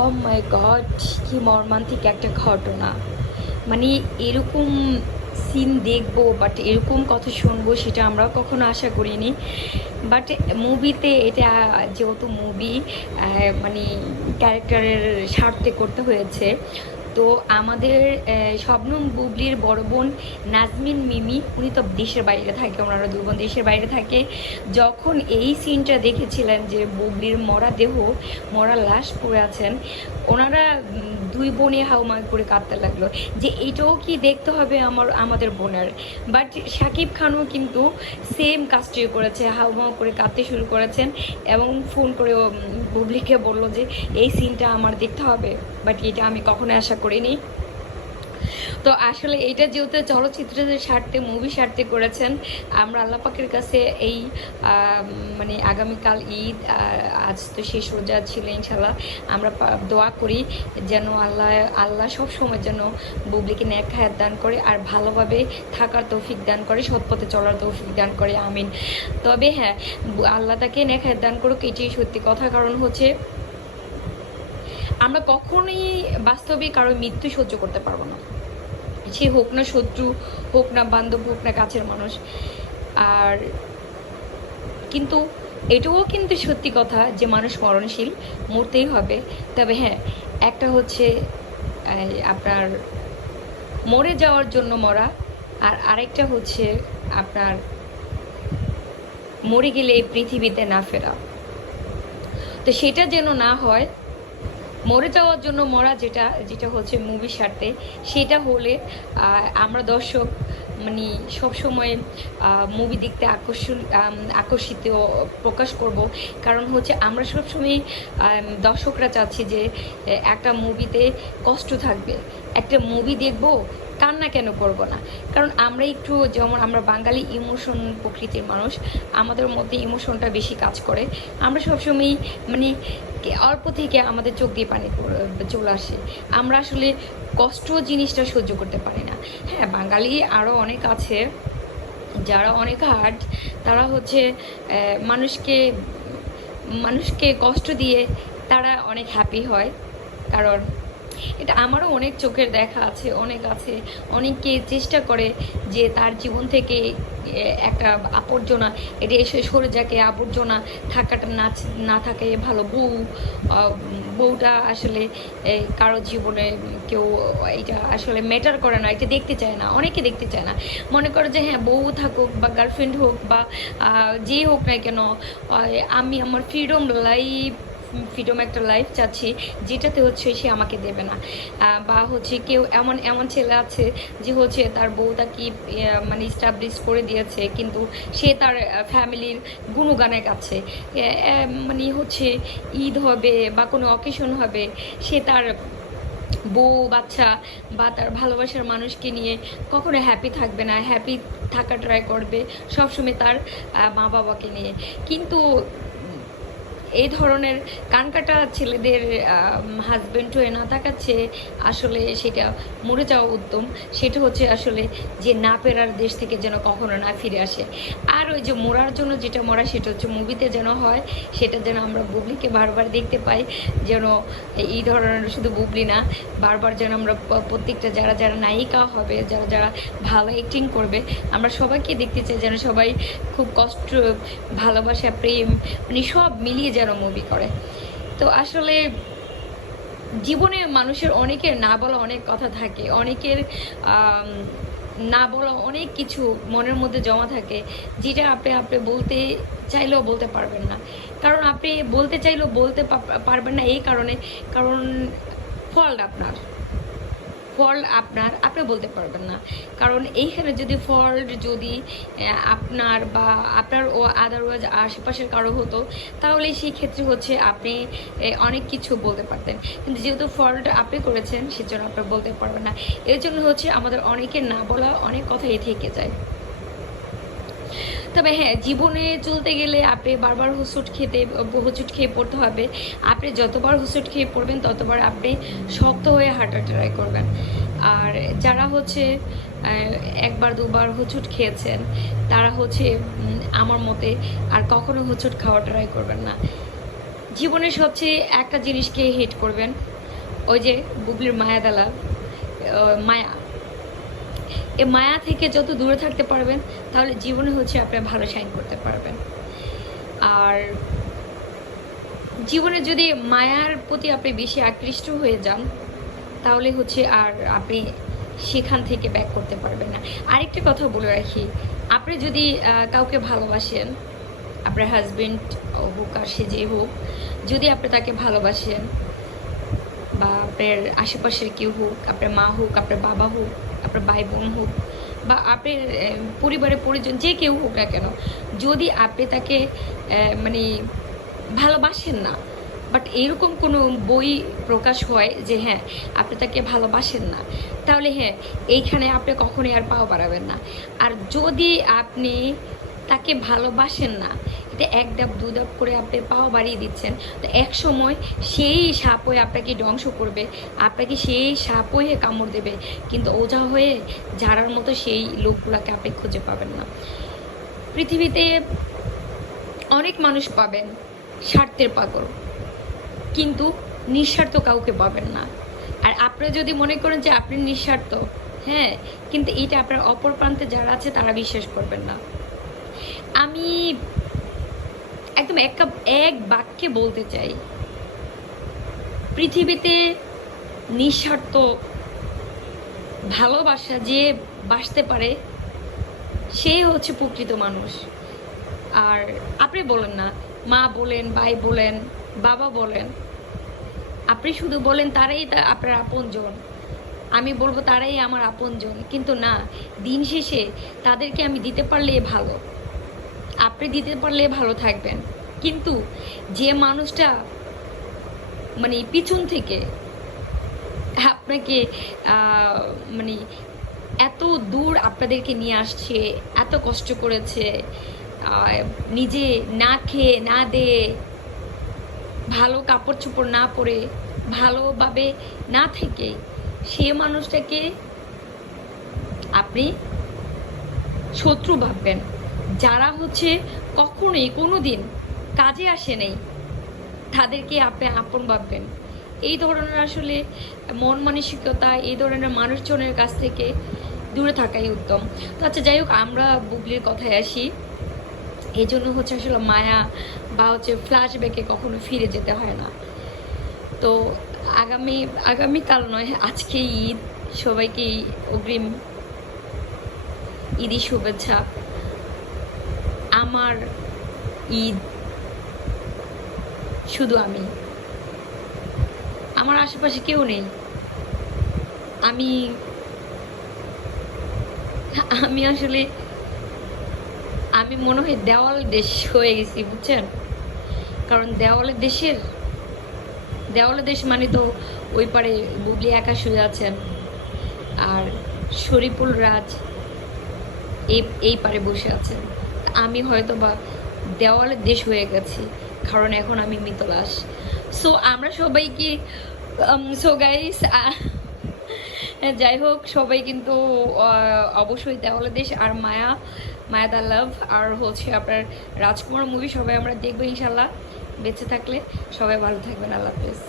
ও মাই god, কি মর্মান্তিক একটা ঘটনা! মানে এরকম সিন দেখবো, বাট এরকম কথা শুনবো সেটা আমরা কখনো আশা করিনি। বাট মুভিতে এটা যেহেতু মুভি, মানে ক্যারেক্টারের স্বার্থে করতে হয়েছে। তো আমাদের শবনম বুবলির বড় বোন নাজমিন মিমি, উনি তো দেশের বাইরে থাকে, ওনারা দুই বোন দেশের বাইরে থাকে। যখন এই সিনটা দেখেছিলেন যে বুবলির মরা দেহ, মরা লাশ পড়ে আছেন, ওনারা দুই বোনে হাউমাউ করে কাঁদতে লাগলো যে এইটাও কি দেখতে হবে আমাদের বোনের। বাট শাকিব খানও কিন্তু সেম কাজটি করেছে, হাউমাউ করে কাঁদতে শুরু করেছেন এবং ফোন করে বুবলিকে বলল যে এই সিনটা আমার দেখতে হবে। বাট এটা আমি কখনো আশা করিনি। তো আসলে এইটা যেহেতু চলচ্চিত্রের স্বার্থে, মুভি স্বার্থে করেছেন, আমরা আল্লাহ পাকের কাছে এই মানে আগামীকাল ঈদ, আজ তো শেষ রোজা ছিল, ইনশাল্লাহ আমরা দোয়া করি যেন আল্লাহ সব সময় যেন বুবলিকে নেক হায়াত দান করে আর ভালোভাবে থাকার তৌফিক দান করে, সৎ পথে চলার তৌফিক দান করে, আমিন। তবে হ্যাঁ, আল্লাহ তাকে নেক হায়াত দান করুক, এটাই সত্যি কথা। কারণ হচ্ছে আমরা কখনোই বাস্তবে কারো মৃত্যু সহ্য করতে পারবো না, সে হোক না শত্রু, হোক না বান্ধব, হোক না কাছের মানুষ। আর কিন্তু এটাও কিন্তু সত্যি কথা যে মানুষ মরণশীল, মরতেই হবে। তবে হ্যাঁ, একটা হচ্ছে আপনার মরে যাওয়ার জন্য মরা, আর আরেকটা হচ্ছে আপনার মরে গেলে এই পৃথিবীতে না ফেরা। তো সেটা যেন না হয়, মরে যাওয়ার জন্য মরা, যেটা যেটা হচ্ছে মুভির স্বার্থে, সেটা হলে আমরা দর্শক মানে সবসময় মুভি দেখতে আকর্ষিত প্রকাশ করব। কারণ হচ্ছে আমরা সবসময় দর্শকরা চাচ্ছি যে একটা মুভিতে কষ্ট থাকবে, একটা মুভি দেখব কান্না কেন করব না। কারণ আমরা একটু, যেমন আমরা বাঙালি ইমোশন প্রকৃতির মানুষ, আমাদের মধ্যে ইমোশনটা বেশি কাজ করে। আমরা সবসময় মানে অল্প থেকে আমাদের চোখ দিয়ে পানি চলে আসে, আমরা আসলে কষ্ট জিনিসটা সহ্য করতে পারি না। হ্যাঁ, বাঙালি আরও অনেক আছে যারা অনেক হার্ড, তারা হচ্ছে মানুষকে মানুষকে কষ্ট দিয়ে তারা অনেক হ্যাপি হয়। কারণ এটা আমারও অনেক চোখের দেখা আছে, অনেক আছে, অনেকে চেষ্টা করে যে তার জীবন থেকে একটা আবর্জনা এটা এসে সরে যাকে, আবর্জনা থাকাটা না থাকে ভালো। বউটা আসলে কারো জীবনে কেউ এটা আসলে ম্যাটার করে না, এটা দেখতে চায় না, অনেকে দেখতে চায় না। মনে করে যে হ্যাঁ, বউ থাকুক বা গার্লফ্রেন্ড হোক বা যেই হোক না কেন, আমি আমার ফ্রিডম একটা লাইফ চাচ্ছি, যেটাতে হচ্ছে সে আমাকে দেবে না। বা হচ্ছে কেউ এমন এমন ছেলে আছে যে হচ্ছে তার বউটা কি মানে স্টাবলিশ করে দিয়েছে, কিন্তু সে তার ফ্যামিলির গুণগানে গাচ্ছে। মানে হচ্ছে ঈদ হবে বা কোনো অকেশন হবে, সে তার বউ বাচ্চা বা তার ভালোবাসার মানুষকে নিয়ে কখনো হ্যাপি থাকবে না, হ্যাপি থাকা ট্রাই করবে সবসময় তার মা বাবাকে নিয়ে। কিন্তু এই ধরনের কানকাটা ছেলেদের হাজব্যান্ড হয়ে না থাকাচ্ছে আসলে সেটা মরে যাওয়া উত্তম। সেটা হচ্ছে আসলে যে না ফেরার দেশ থেকে যেন কখনো না ফিরে আসে। আর ওই যে মরার জন্য যেটা মরা, সেটা হচ্ছে মুভিতে যেন হয়, সেটা যেন আমরা বুবলিকে বারবার দেখতে পাই। যেন এই ধরনের শুধু বুবলি না, বারবার যেন আমরা প্রত্যেকটা যারা যারা নায়িকা হবে, যারা যারা ভালো অ্যাক্টিং করবে, আমরা সবাইকে দেখতে চাই যেন সবাই খুব কষ্ট, ভালোবাসা, প্রেম মানে সব মিলিয়ে যেন মুভি করে। তো আসলে জীবনে মানুষের অনেকের না বলা অনেক কথা থাকে, অনেকের না বলা অনেক কিছু মনের মধ্যে জমা থাকে, যেটা আপনি আপনি বলতে চাইলেও বলতে পারবেন না। কারণ আপনি বলতে চাইলেও বলতে পারবেন না এই কারণে, কারণ ফল্ট আপনার, আপনি বলতে পারবেন না। কারণ এইখানে যদি ফল্ট যদি আপনার বা আপনার ও আদারওয়াইজ আশেপাশের কারো হতো, তাহলে সেই ক্ষেত্রে হচ্ছে আপনি অনেক কিছু বলতে পারতেন। কিন্তু যেহেতু ফল্ট আপনি করেছেন, সেজন্য আপনি বলতে পারবেন না। এর জন্য হচ্ছে আমাদের অনেকের না বলা অনেক কথাই থেকে যায়। তবে হ্যাঁ, জীবনে চলতে গেলে আপনি বারবার হোঁচট খেয়ে পড়তে হবে। আপনি যতবার হোঁচট খেয়ে পড়বেন ততবার আপনি শক্ত হয়ে হাঁটা ট্রাই করবেন। আর যারা হচ্ছে একবার দুবার হোঁচট খেয়েছেন, তারা হচ্ছে আমার মতে আর কখনো হোঁচট খাওয়া ট্রাই করবেন না। জীবনের সবচেয়ে একটা জিনিসকে হেট করবেন, ওই যে বুবলির মায়াদালা মায়া। এ মায়া থেকে যত দূরে থাকতে পারবেন তাহলে জীবনে হচ্ছে আপনি ভালো শাইন করতে পারবেন। আর জীবনে যদি মায়ার প্রতি আপনি বেশি আকৃষ্ট হয়ে যান তাহলে হচ্ছে আর আপনি সেখান থেকে ব্যাক করতে পারবেন না। আরেকটা কথা বলে রাখি, আপনি যদি কাউকে ভালোবাসেন, আপনার হাজবেন্ড হোক আর সে যে হোক, যদি আপনি তাকে ভালোবাসেন বা আপনার আশেপাশের কেউ হোক, আপনার মা হোক, আপনার বাবা হোক, আপনার ভাই বোন হোক, বা আপনার পরিবারের পরিজন যে কেউ হোক না কেন, যদি আপনি তাকে মানে ভালোবাসেন না, বাট এরকম কোনো বই প্রকাশ হয় যে হ্যাঁ আপনি তাকে ভালোবাসেন না, তাহলে হ্যাঁ এইখানে আপনি কখনোই আর পাও বাড়াবেন না। আর যদি আপনি তাকে ভালোবাসেন না, এটা এক ধাপ দু ধাপ করে আপনি পাও বাড়িয়ে দিচ্ছেন, তো এক সময় সেই সাপ হয়ে আপনাকে ধ্বংস করবে, আপনাকে সেই সাপ হয়ে কামড় দেবে, কিন্তু ওঝা হয়ে ঝাড়ার মতো সেই লোকগুলোকে আপনি খুঁজে পাবেন না। পৃথিবীতে অনেক মানুষ পাবেন স্বার্থের পাগল, কিন্তু নিঃস্বার্থ কাউকে পাবেন না। আর আপনারা যদি মনে করেন যে আপনি নিঃস্বার্থ, হ্যাঁ, কিন্তু এটা আপনার অপর প্রান্তে যারা আছে তারা বিশ্বাস করবেন না। আমি একদম এক বাক্যে বলতে চাই, পৃথিবীতে নিঃস্বার্থ ভালোবাসা যে বাসতে পারে সে হচ্ছে প্রকৃত মানুষ। আর আপনি বলেন না, মা বলেন, ভাই বলেন, বাবা বলেন, আপনি শুধু বলেন তারাই আপনার আপনজন, আমি বলবো তারাই আমার আপনজন, কিন্তু না, দিন শেষে তাদেরকে আমি দিতে পারলে ভালো, আপনি দিতে পারলে ভালো থাকবেন। কিন্তু যে মানুষটা মানে পিছন থেকে আপনাকে মানে এত দূর আপনাদেরকে নিয়ে আসছে, এত কষ্ট করেছে, নিজে না খেয়ে না দিয়ে, ভালো কাপড় চোপড় না পরে, ভালোভাবে না থেকে, সে মানুষটাকে আপনি শত্রু ভাববেন। যারা হচ্ছে কখনোই কোনো দিন কাজে আসে নাই তাদেরকে আপনি আপন ভাববেন। এই ধরনের আসলে মন মানসিকতা, এই ধরনের মানুষজনের কাছ থেকে দূরে থাকাই উত্তম। তো আচ্ছা, যাই হোক, আমরা বুবলির কথায় আসি। এই জন্য হচ্ছে আসলে মায়া বা হচ্ছে ফ্ল্যাশব্যাকে কখনো ফিরে যেতে হয় না। তো আগামীকাল নয়, আজকে ঈদ, সবাইকে অগ্রিম ঈদি শুভেচ্ছা। আমার ঈদ শুধু আমি, আমার আশেপাশে কেউ নেই। আমি আমি আসলে আমি মনে হয় দেওয়াল দেশ হয়ে গেছি, বুঝছেন? কারণ দেওয়ালের দেশ মানে তো ওই পারে বুবলি একা শুয়ে আছেন, আর শরীফুল রাজ এই পারে বসে আছেন। আমি হয়তো বা দেওয়ালের দেশ হয়ে গেছি, কারণ এখন আমি মিতলাস। সো আমরা সবাইকে সো গাইস, যাই হোক, সবাই কিন্তু অবশ্যই দেওয়ালের দেশ আর মায়া দা লাভ আর হচ্ছে আপনার রাজকুমার মুভি সবাই আমরা দেখবো ইনশাল্লাহ, বেঁচে থাকলে। সবাই ভালো থাকবেন, আল্লাহ হাফেজ।